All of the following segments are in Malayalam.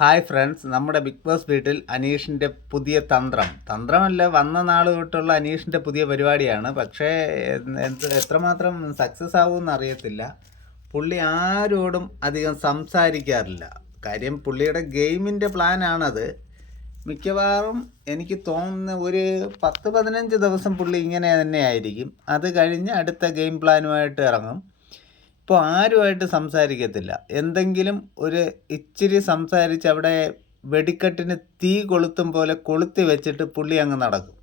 ഹായ് ഫ്രണ്ട്സ്, നമ്മുടെ ബിഗ് ബോസ് വീട്ടിൽ അനീഷിൻ്റെ പുതിയ തന്ത്രമല്ല, വന്ന നാൾ തൊട്ടുള്ള അനീഷിൻ്റെ പുതിയ പരിപാടിയാണ്. പക്ഷേ എത്രമാത്രം സക്സസ് ആവുമെന്ന് അറിയത്തില്ല. പുള്ളി ആരോടും അധികം സംസാരിക്കാറില്ല. കാര്യം പുള്ളിയുടെ ഗെയിമിൻ്റെ പ്ലാനാണത്. മിക്കവാറും എനിക്ക് തോന്നുന്ന ഒരു 10-15 ദിവസം പുള്ളി ഇങ്ങനെ തന്നെ ആയിരിക്കും. അത് കഴിഞ്ഞ് അടുത്ത ഗെയിം പ്ലാനുമായിട്ട് ഇറങ്ങും. ഇപ്പോൾ ആരുമായിട്ട് സംസാരിക്കത്തില്ല. എന്തെങ്കിലും ഒരു ഇച്ചിരി സംസാരിച്ച് അവിടെ വെടിക്കെട്ടിന് തീ കൊളുത്തും പോലെ കൊളുത്തി വെച്ചിട്ട് പുള്ളി അങ്ങ് നടക്കും.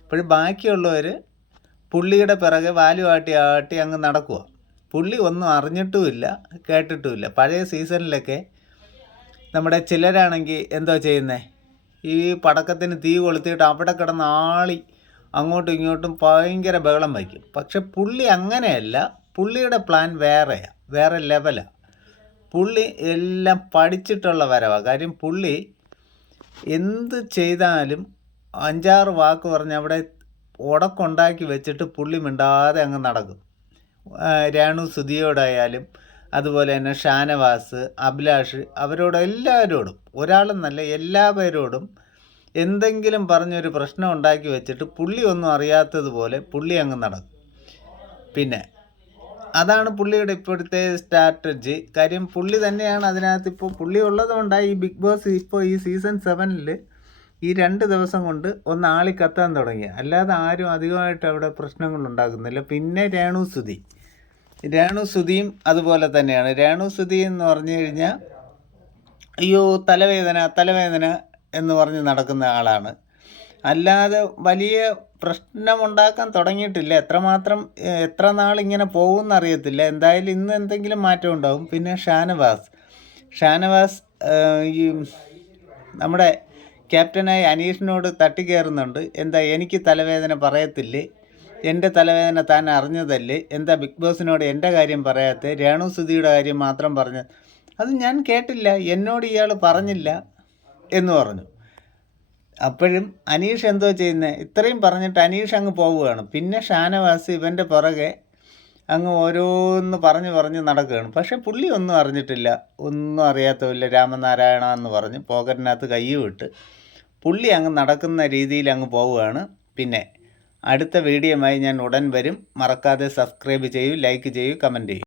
അപ്പോൾ ബാക്കിയുള്ളവർ പുള്ളിയുടെ പിറകെ വാലു ആട്ടി ആട്ടി അങ്ങ് നടക്കുക. പുള്ളി ഒന്നും അറിഞ്ഞിട്ടുമില്ല, കേട്ടിട്ടുമില്ല. പഴയ സീസണിലൊക്കെ നമ്മുടെ ചിലരാണെങ്കിൽ എന്തോ ചെയ്യുന്നത്, ഈ പടക്കത്തിന് തീ കൊളുത്തിയിട്ട് അവിടെ കിടന്ന് ആളി അങ്ങോട്ടും ഇങ്ങോട്ടും ഭയങ്കര ബഹളം വയ്ക്കും. പക്ഷെ പുള്ളി അങ്ങനെയല്ല. പുള്ളിയുടെ പ്ലാൻ വേറെ ലെവലാണ്. പുള്ളി എല്ലാം പഠിച്ചിട്ടുള്ള വരവാണ്. കാര്യം പുള്ളി എന്ത് ചെയ്താലും 5-6 വാക്ക് പറഞ്ഞ് അവിടെ ഉടക്കുണ്ടാക്കി വെച്ചിട്ട് പുള്ളി മിണ്ടാതെ അങ്ങ് നടക്കും. രേണു സുധിയോടായാലും അതുപോലെ തന്നെ ഷാനവാസ്, അഭിലാഷ്, അവരോടെല്ലാവരോടും, ഒരാളെന്നല്ല എല്ലാവരോടും എന്തെങ്കിലും പറഞ്ഞൊരു പ്രശ്നം ഉണ്ടാക്കി വെച്ചിട്ട് പുള്ളി ഒന്നും അറിയാത്തതുപോലെ പുള്ളി അങ്ങ് നടക്കും. പിന്നെ അതാണ് പുള്ളിയുടെ ഇപ്പോഴത്തെ സ്ട്രാറ്റജി. കാര്യം പുള്ളി തന്നെയാണ് അതിനകത്ത്. ഇപ്പോൾ പുള്ളി ഉള്ളതുകൊണ്ടാണ് ഈ ബിഗ് ബോസ് ഇപ്പോൾ ഈ സീസൺ 7 ഈ 2 ദിവസം കൊണ്ട് ഒന്ന് ആളി കത്താൻ തുടങ്ങി. അല്ലാതെ ആരും അധികമായിട്ട് അവിടെ പ്രശ്നങ്ങൾ ഉണ്ടാക്കുന്നില്ല. പിന്നെ രേണു സുധിയും അതുപോലെ തന്നെയാണ്. രേണു സുധി എന്ന് പറഞ്ഞു കഴിഞ്ഞാൽ അയ്യോ തലവേദന എന്ന് പറഞ്ഞ് നടക്കുന്ന ആളാണ്. അല്ലാതെ വലിയ പ്രശ്നമുണ്ടാക്കാൻ തുടങ്ങിയിട്ടില്ല. എത്ര നാളിങ്ങനെ പോകുമെന്നറിയത്തില്ല. എന്തായാലും ഇന്ന് എന്തെങ്കിലും മാറ്റം ഉണ്ടാകും. പിന്നെ ഷാനവാസ് ഈ നമ്മുടെ ക്യാപ്റ്റനായ അനീഷിനോട് തട്ടിക്കയറുന്നുണ്ട്. എന്താ എനിക്ക് തലവേദന പറയത്തില്ലേ, എൻ്റെ തലവേദന താൻ അറിഞ്ഞതല്ലേ, എന്താ ബിഗ് ബോസിനോട് എൻ്റെ കാര്യം പറയാത്ത, രേണു സുധിയുടെ കാര്യം മാത്രം പറഞ്ഞ് അത് ഞാൻ കേട്ടില്ല, എന്നോട് ഇയാൾ പറഞ്ഞില്ല എന്ന് പറഞ്ഞു. അപ്പോഴും അനീഷ് എന്തോ ചെയ്യുന്നത്, ഇത്രയും പറഞ്ഞിട്ട് അനീഷ് അങ്ങ് പോവുകയാണ്. പിന്നെ ഷാനവാസ് ഇവൻ്റെ പുറകെ അങ്ങ് ഓരോന്ന് പറഞ്ഞ് നടക്കുകയാണ്. പക്ഷേ പുള്ളി ഒന്നും അറിഞ്ഞിട്ടില്ല, ഒന്നും അറിയാത്തതില്ല. രാമനാരായണ എന്ന് പറഞ്ഞ് പോക്കറ്റിനകത്ത് കയ്യും ഇട്ട് പുള്ളി അങ്ങ് നടക്കുന്ന രീതിയിൽ അങ്ങ് പോവുകയാണ്. പിന്നെ അടുത്ത വീഡിയോയുമായി ഞാൻ ഉടൻ വരും. മറക്കാതെ സബ്സ്ക്രൈബ് ചെയ്യൂ, ലൈക്ക് ചെയ്യൂ, കമൻറ്റ് ചെയ്യൂ.